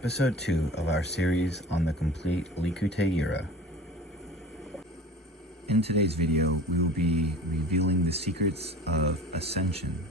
episode 2 of our series on the complete Likkutei Yirah. In today's video, we will be revealing the secrets of Ascension.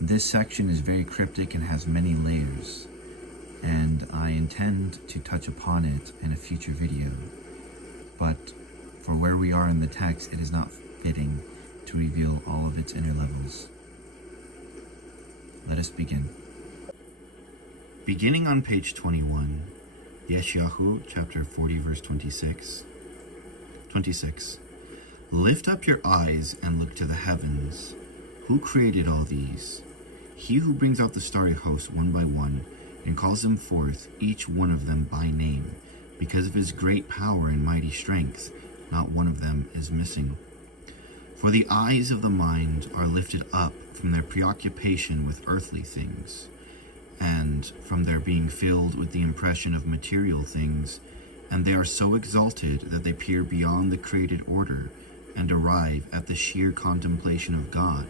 This section is very cryptic and has many layers, and I intend to touch upon it in a future video. But for where we are in the text, it is not fitting to reveal all of its inner levels. Let us begin. Beginning on page 21, Yeshayahu chapter 40 verse 26. Lift up your eyes and look to the heavens. Who created all these? He who brings out the starry host one by one and calls them forth, each one of them by name. Because of his great power and mighty strength, not one of them is missing. For the eyes of the mind are lifted up from their preoccupation with earthly things, and from their being filled with the impression of material things, and they are so exalted that they peer beyond the created order and arrive at the sheer contemplation of God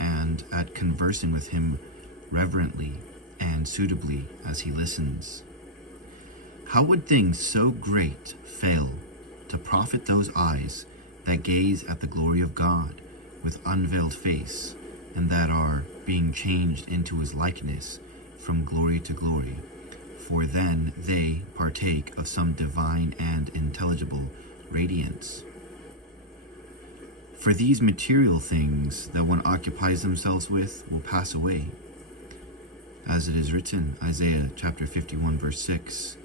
and at conversing with him reverently and suitably as he listens. How would things so great fail to profit those eyes that gaze at the glory of God with unveiled face, and that are being changed into his likeness from glory to glory, for then they partake of some divine and intelligible radiance. For these material things that one occupies themselves with will pass away. As it is written, Isaiah chapter 51 verse 6,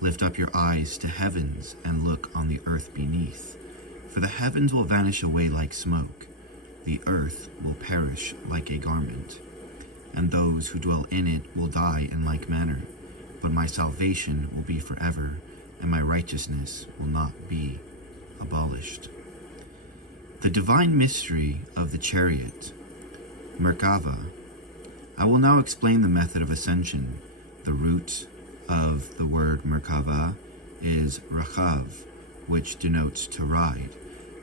lift up your eyes to heavens and look on the earth beneath. For the heavens will vanish away like smoke, the earth will perish like a garment, and those who dwell in it will die in like manner. But my salvation will be forever, and my righteousness will not be abolished. The divine mystery of the chariot, Merkava. I will now explain the method of ascension. The root of the word Merkava is rachav, which denotes to ride.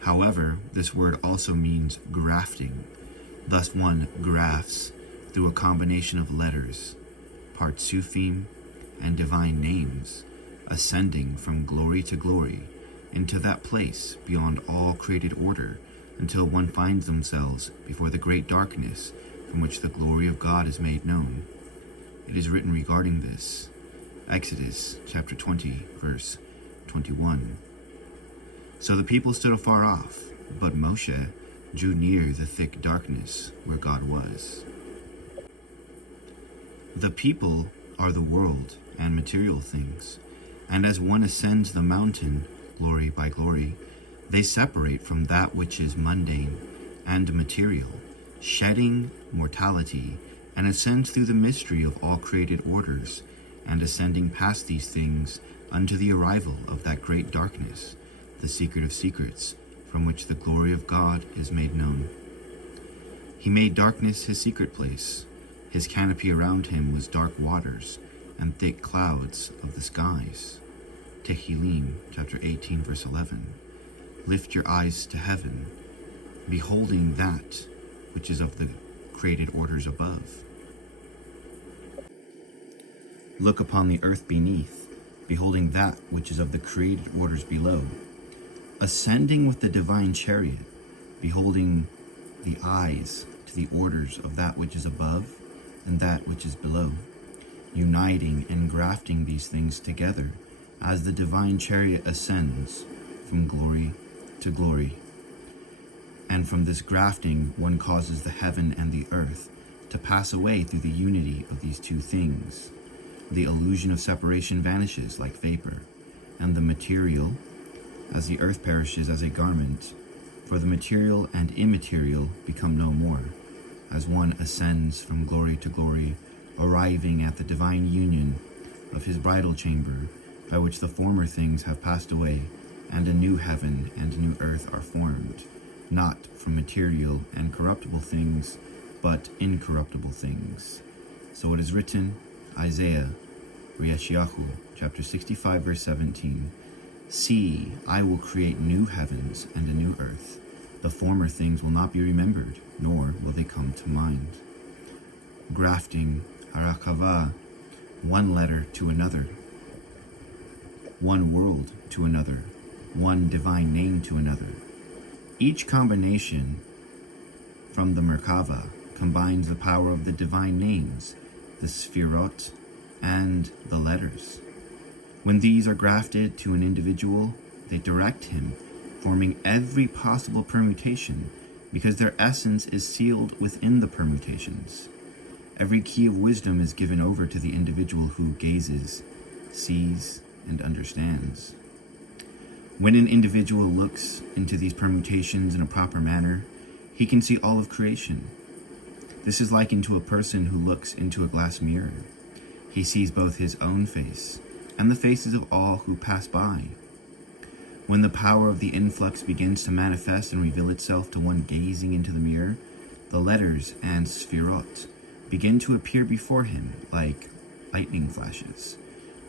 However, this word also means grafting. Thus one grafts through a combination of letters, partsufim, and divine names, ascending from glory to glory into that place beyond all created order, until one finds themselves before the great darkness from which the glory of God is made known. It is written regarding this, Exodus chapter 20 verse 21. So the people stood afar off, but Moshe drew near the thick darkness where God was. The people are the world and material things, and as one ascends the mountain, glory by glory, they separate from that which is mundane and material, shedding mortality, and ascend through the mystery of all created orders, and ascending past these things unto the arrival of that great darkness, the secret of secrets, from which the glory of God is made known. He made darkness his secret place. His canopy around him was dark waters and thick clouds of the skies. Tehillim chapter 18 verse 11. Lift your eyes to heaven, beholding that which is of the created orders above. Look upon the earth beneath, beholding that which is of the created orders below. Ascending with the divine chariot, beholding the eyes to the orders of that which is above and that which is below, uniting and grafting these things together as the divine chariot ascends from glory to glory. And from this grafting one causes the heaven and the earth to pass away through the unity of these two things. The illusion of separation vanishes like vapor, and the material, as the earth perishes as a garment, for the material and immaterial become no more, as one ascends from glory to glory, arriving at the divine union of his bridal chamber, by which the former things have passed away, and a new heaven and a new earth are formed, not from material and corruptible things, but incorruptible things. So it is written, Isaiah, Yeshayahu, chapter 65, verse 17, See, I will create new heavens and a new earth. The former things will not be remembered, nor will they come to mind. Grafting, harakava, one letter to another, one world to another, one divine name to another. Each combination from the Merkava combines the power of the divine names, the Sfirot, and the letters. When these are grafted to an individual, they direct him, forming every possible permutation, because their essence is sealed within the permutations. Every key of wisdom is given over to the individual who gazes, sees, and understands. When an individual looks into these permutations in a proper manner, he can see all of creation. This is likened to a person who looks into a glass mirror. He sees both his own face and the faces of all who pass by. When the power of the influx begins to manifest and reveal itself to one gazing into the mirror, the letters and sfirot begin to appear before him like lightning flashes.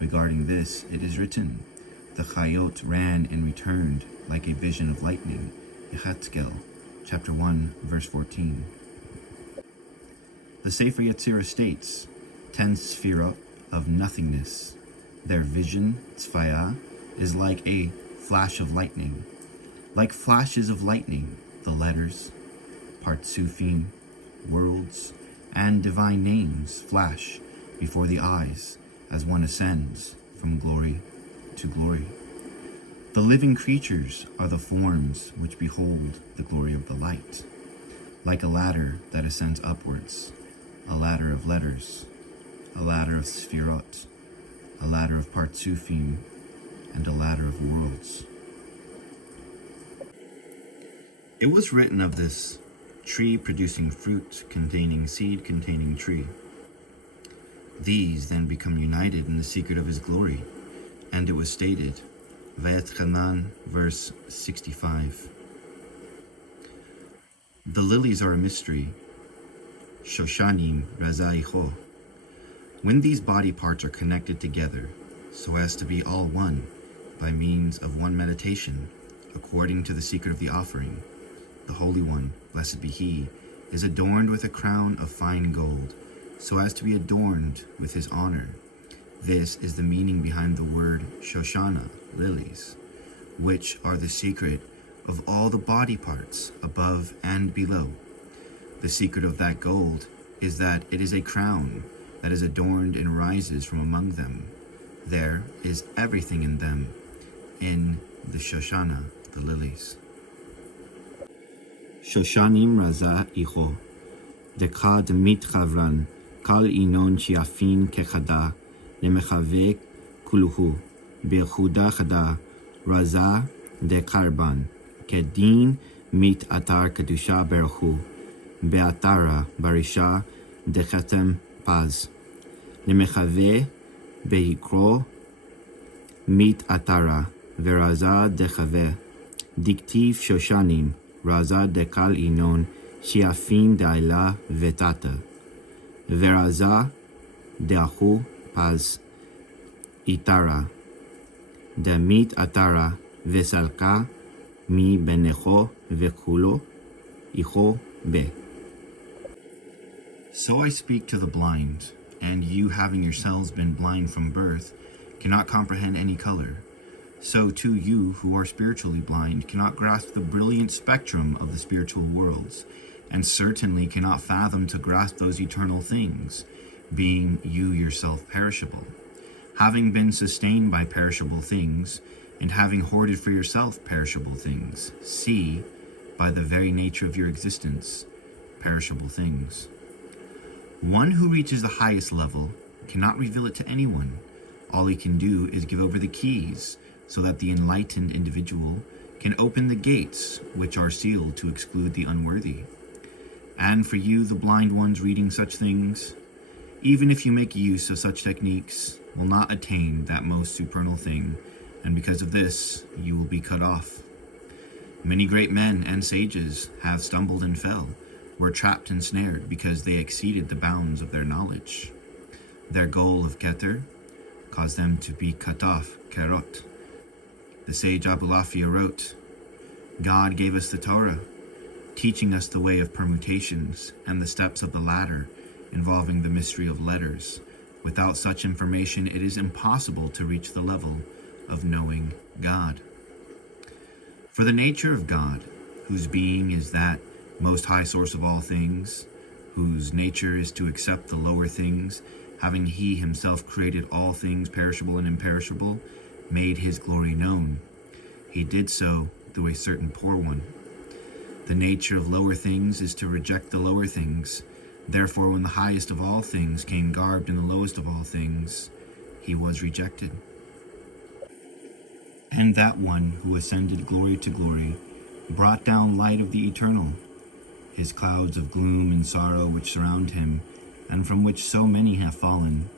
Regarding this, it is written, the Chayot ran and returned like a vision of lightning. Yechezkel, chapter 1, verse 14. The Sefer Yetzirah states, 10 sfirot of nothingness. Their vision, tzfaya, is like a flash of lightning. Like flashes of lightning, the letters, partsufim, worlds, and divine names flash before the eyes as one ascends from glory to glory. The living creatures are the forms which behold the glory of the light, like a ladder that ascends upwards, a ladder of letters, a ladder of sfirot, a ladder of partsufim, and a ladder of worlds. It was written of this tree producing fruit containing seed containing tree. These then become united in the secret of his glory. And it was stated, Vayetchanan, verse 65. The lilies are a mystery, Shoshanim Razaicho. When these body parts are connected together, so as to be all one, by means of one meditation, according to the secret of the offering, the Holy One, blessed be He, is adorned with a crown of fine gold, so as to be adorned with His honor. This is the meaning behind the word Shoshana, lilies, which are the secret of all the body parts above and below. The secret of that gold is that it is a crown that is adorned and rises from among them. There is everything in them, in the Shoshana, the lilies. Shoshanim raza icho, deka demit chavran, kal inon chiafin kechada, למחווה כולהו, בייחודה חדה, רזה דקרבן, כדין מת אתר קדושה ברכו, באתרה ברישה דחתם פז, למחווה בהיקרו מת אתרה, ורזה דחווה, דקטיב שושנים, רזה דקל אינון, שיפין דאלה ותתה, ורזה דאחו Paz Itara Damit Atara Vesalka Mi Benecho Vekulo Icho Be. So I speak to the blind, and you, having yourselves been blind from birth, cannot comprehend any color. So too you, who are spiritually blind, cannot grasp the brilliant spectrum of the spiritual worlds, and certainly cannot fathom to grasp those eternal things, being you yourself perishable. Having been sustained by perishable things, and having hoarded for yourself perishable things, see, by the very nature of your existence, perishable things. One who reaches the highest level cannot reveal it to anyone. All he can do is give over the keys, so that the enlightened individual can open the gates which are sealed to exclude the unworthy. And for you, the blind ones reading such things, even if you make use of such techniques, will not attain that most supernal thing, and because of this, you will be cut off. Many great men and sages have stumbled and fell, were trapped and snared because they exceeded the bounds of their knowledge. Their goal of Keter caused them to be cut off, Kerot. The sage Abulafia wrote, God gave us the Torah, teaching us the way of permutations and the steps of the ladder, involving the mystery of letters, Without such information, it is impossible to reach the level of knowing God. For the nature of God, whose being is that most high source of all things, whose nature is to accept the lower things, having he himself created all things perishable and imperishable, made his glory known. He did so through a certain poor one. The nature of lower things is to reject the lower things. Therefore, when the highest of all things came garbed in the lowest of all things, he was rejected. And that one who ascended glory to glory brought down light of the eternal. His clouds of gloom and sorrow which surround him, and from which so many have fallen,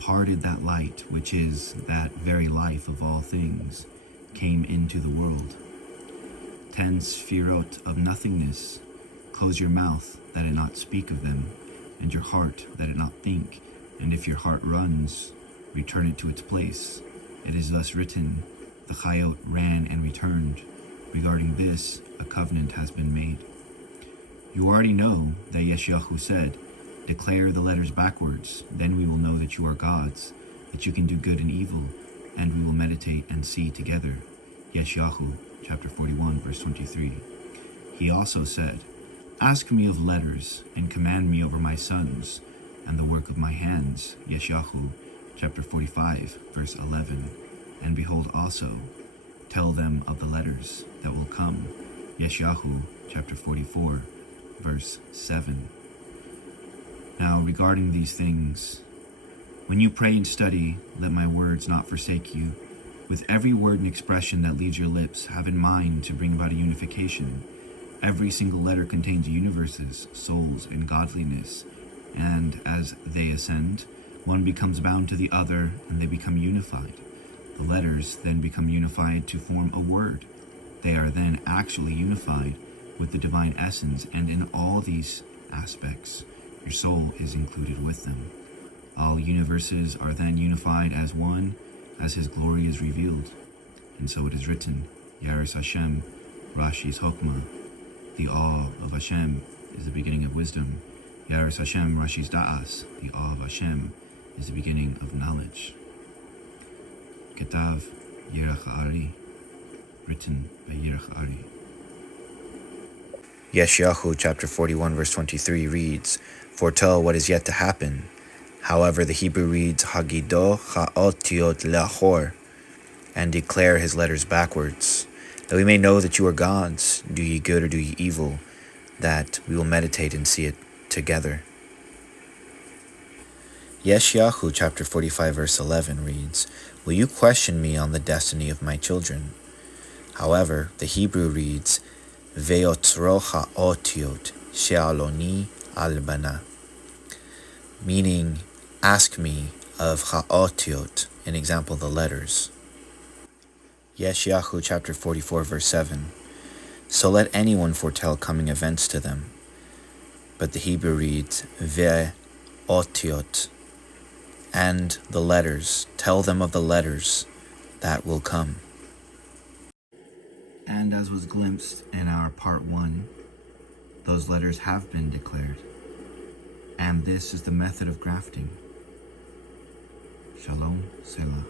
parted that light, which is that very life of all things, came into the world. 10 sphirot of nothingness, close your mouth that it not speak of them, and your heart that it not think, and if your heart runs, return it to its place. It is thus written, the Chayot ran and returned. Regarding this, a covenant has been made. You already know that Yeshayahu said, declare the letters backwards, then we will know that you are gods, that you can do good and evil, and we will meditate and see together. Yeshayahu, chapter 41, verse 23. He also said, ask me of letters, and command me over my sons, and the work of my hands. Yeshayahu, chapter 45, verse 11. And behold also, tell them of the letters that will come. Yeshayahu, chapter 44, verse 7. Now, regarding these things, when you pray and study, let my words not forsake you. With every word and expression that leaves your lips, have in mind to bring about a unification. Every single letter contains universes, souls, and godliness, and as they ascend, one becomes bound to the other, and they become unified. The letters then become unified to form a word. They are then actually unified with the divine essence, and in all these aspects, your soul is included with them. All universes are then unified as one, as his glory is revealed. And so it is written, Yaris Hashem, Rashi's Hokmah. The awe of Hashem is the beginning of wisdom. Yaris Hashem, Rashi's Da'as. The awe of Hashem is the beginning of knowledge. Likkutei Yirah, written by Yirah. Yeshayahu chapter 41 verse 23 reads, foretell what is yet to happen. However, the Hebrew reads Hagido Ha'otiot Lahor, and declare his letters backwards, that we may know that you are gods. Do ye good or do ye evil, that we will meditate and see it together. Yeshayahu chapter 45 verse 11 reads, will you question me on the destiny of my children? However, the Hebrew reads, Veotzro ha'otiot she'aloni albana, meaning, ask me of ha'otiot, an example, the letters. Yeshayahu chapter 44 verse 7, so let anyone foretell coming events to them. But the Hebrew reads, Ve'otiot, and the letters, tell them of the letters that will come. And as was glimpsed in our part 1, those letters have been declared. And this is the method of grafting. Shalom, Selah.